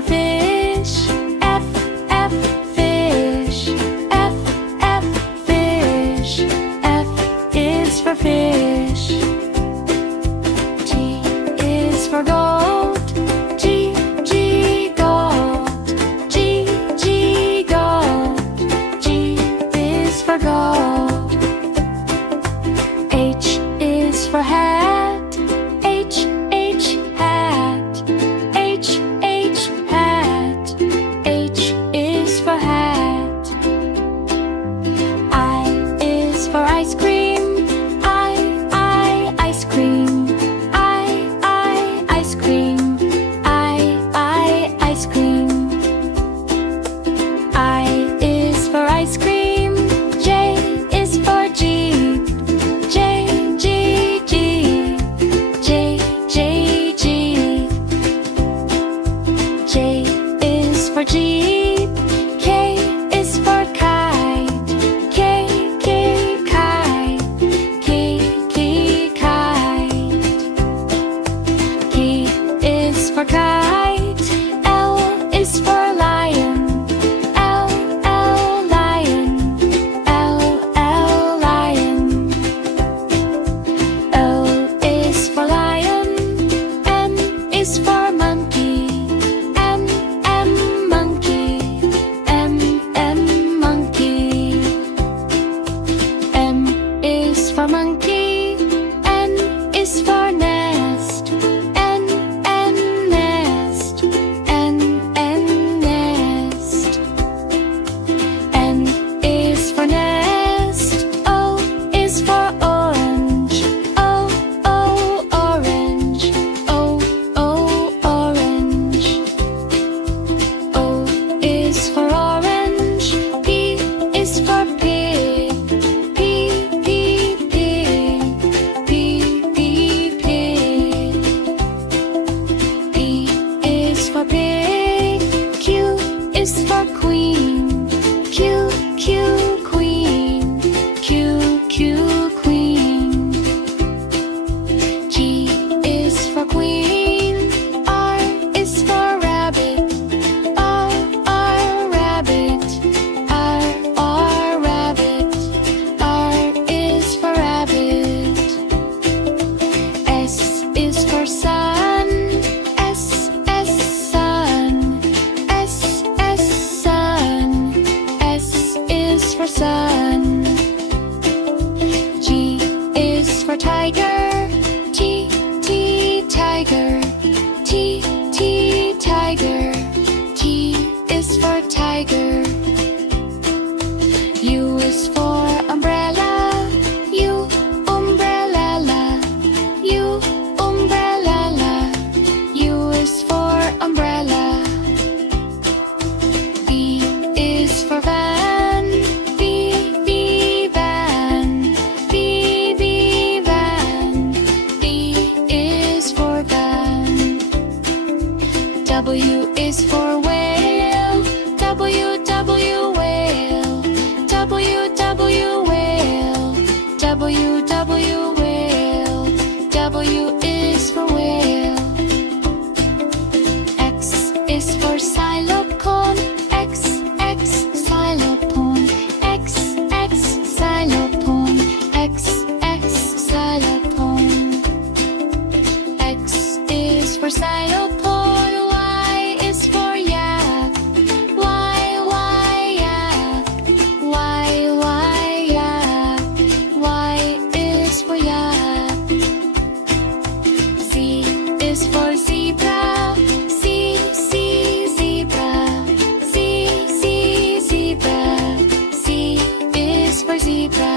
for fish. F, F, fish. F, F, fish. F is for fish. G is for goat. G, G, goat. G, G, goat. G is for goat. H is for hat. H, H, hat. H, H, hat. H is for hat. I is for ice cream. I, ice cream. I, ice cream. I, ice cream. I is for ice cream. J is for Jeep. J, G, Jeep. J, J, Jeep. J is for Jeep. K is for kite. K, K, kite. K, K, kite. K is for kite. L is for lion. L, L, lion. L, L, lion. O is for lion. M is for monkey. M, M, monkey. M, M, monkey. M is for monkey. N is for nest. N, N, nest. N, N, nest. N is for nest. O is for orange. O, O, orange. O, O, orange. O is for orange. P is for pig. P, P, pig. P, P, pig. P is for pig. Q is for queen. Q, Q, queen. Q, Q, queen. G is for queen. R is for rabbit. R, R, rabbit. R, R, rabbit. R is for rabbit. S is for sun. S, S, sun. S, S, sun. S is for sun. G is for tiger. T, T, tiger. T, T, tiger. T is for tiger. U is for umbrella. U, umbrella. U, umbrella. U is for umbrella. V is for van. V, V, van. V, V, van. V is for van. W is for whale. W, W, whale. W, W, whale. W, W, whale. W is for whale. X is for xylophone. X, X, xylophone. X, X, xylophone. X, X, xylophone. X is for xylophone. Y is for yak. Y, yak. Y, yak. Y is for yak. Z is for zebra. Z, zebra. Z, zebra. Z is for zebra.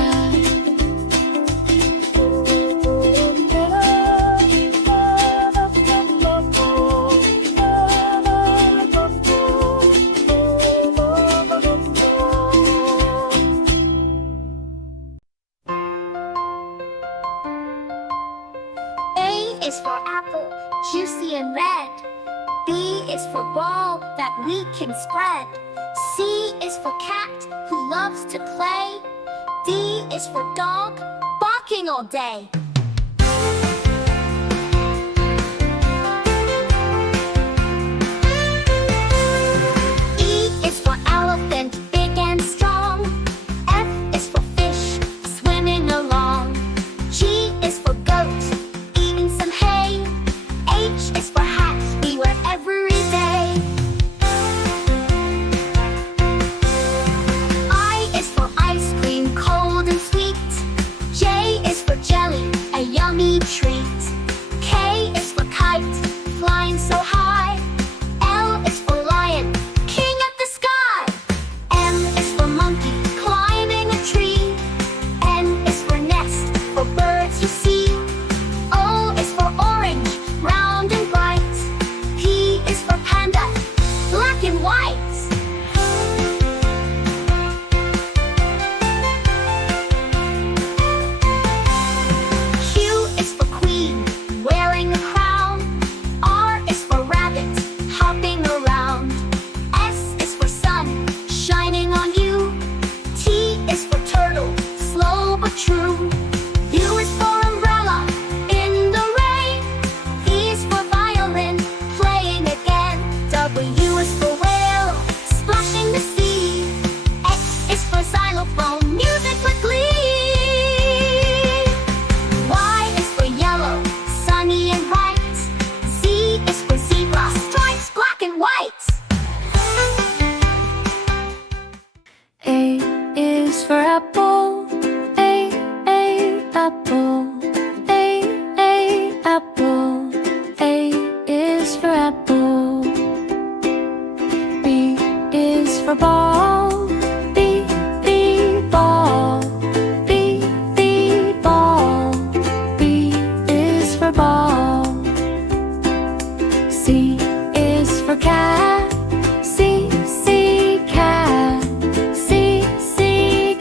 A is for apple, juicy and red. B is for ball that we can spread. C is for cat who loves to play. D is for dog, barking all day. apple. B is for ball. B, ball. B, ball. B is for ball. C is for cat. C, cat. C,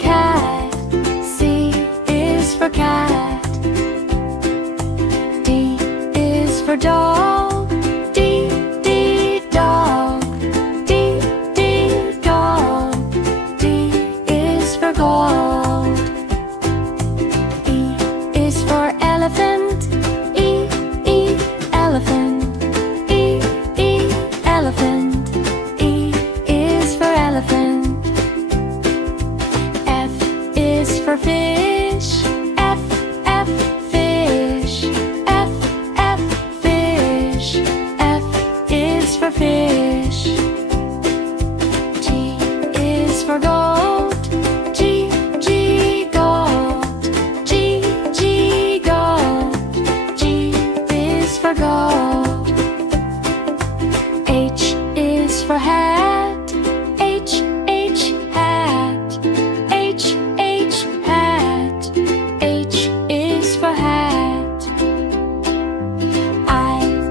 cat. C is for cat. D is for dog. D, dog. D, dog. D is for gold. E is for elephant. E, elephant. E, elephant. E is for elephant. F is for fish. F, fish. F, fish. F is for fish. G is for gold. G, gold. G, gold. G is for gold. H is for hat. H, hat. H, hat. H is for hat. I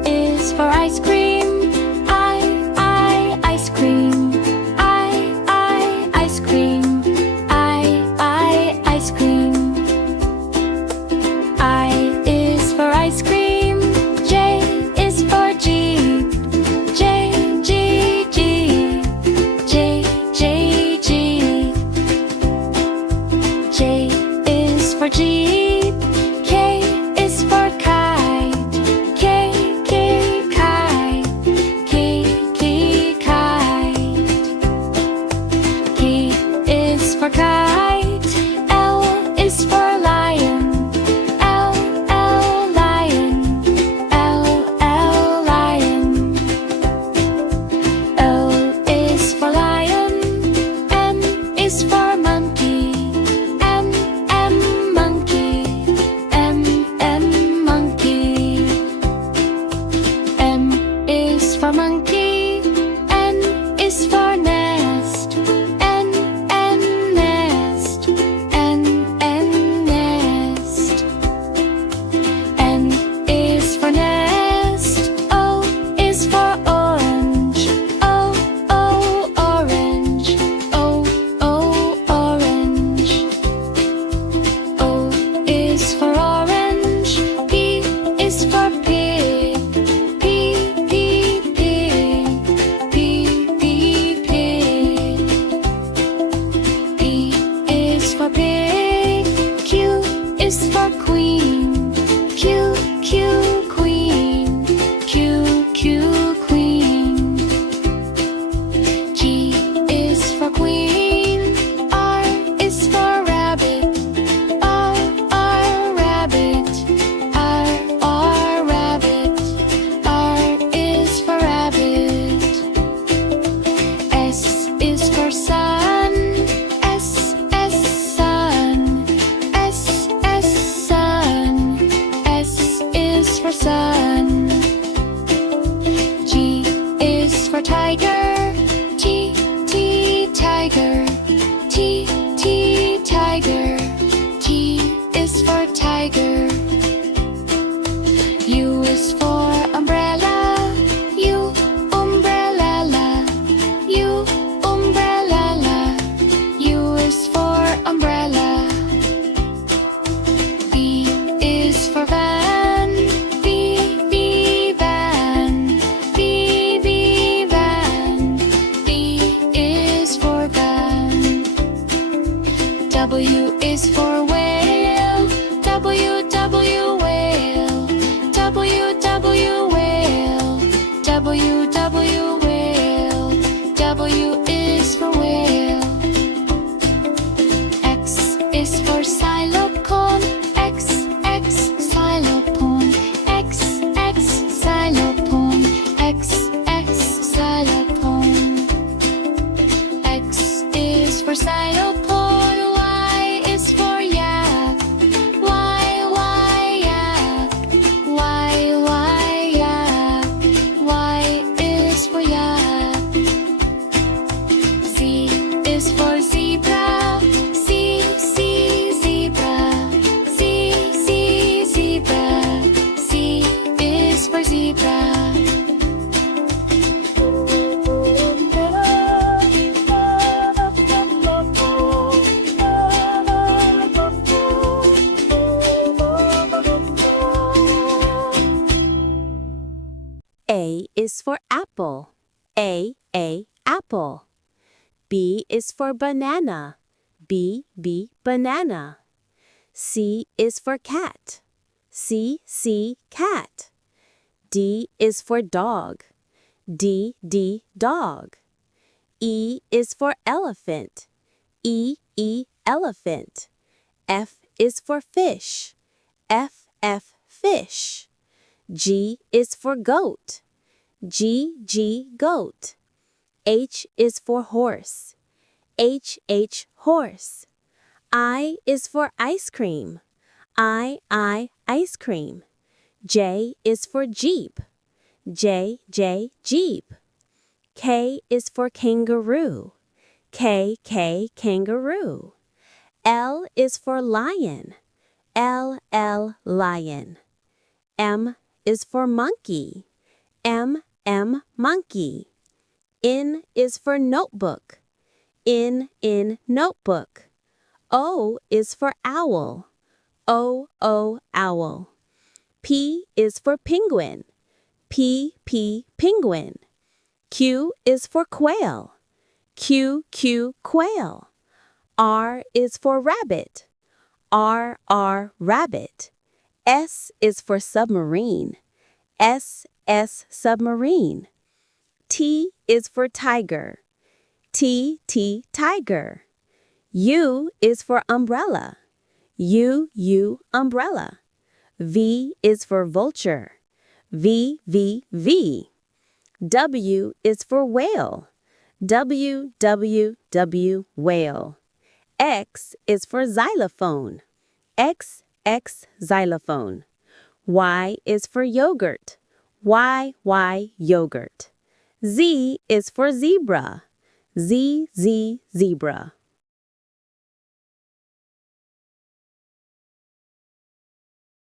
is for ice cream. I, ice cream. I, ice cream. I, ice cream. I is for ice cream. J is for jeep. J, jeep. J, jeep. J is for jeep. K is for kite. K, kite. K, kite. K is for kite. L is for lion. L, lion. L, lion. O is for lion. M is for monkey. M, monkey. M, monkey. M is for monkey. N is for nest. N, nest. N, nest. N is for nest. O is for orange. O, orange. O, orange. O is for orange. P is for pig. P, pig. A is for apple. A, apple. B is for banana. B, banana. C is for cat. C, cat. D is for dog. D, dog. E is for elephant. E, elephant. F is for fish. F, fish. G is for goat. G, goat. H is for horse. H, horse. I is for ice cream. I, ice cream. J is for jeep. J, jeep. K is for kangaroo. K, kangaroo. L is for lion. L, lion. M is for monkey. M, monkey. N is for notebook. N, notebook. O is for owl. O, owl. P is for penguin. P, penguin. Q is for quail. Q, quail. R is for rabbit. R, rabbit. S is for submarine. S, submarine. T is for tiger. T, tiger. U is for umbrella. U, umbrella. V is for vulture. V, W is for whale. W, whale. X is for xylophone. X, xylophone. Y is for yogurt. Y, yogurt. Z is for zebra. Z, zebra.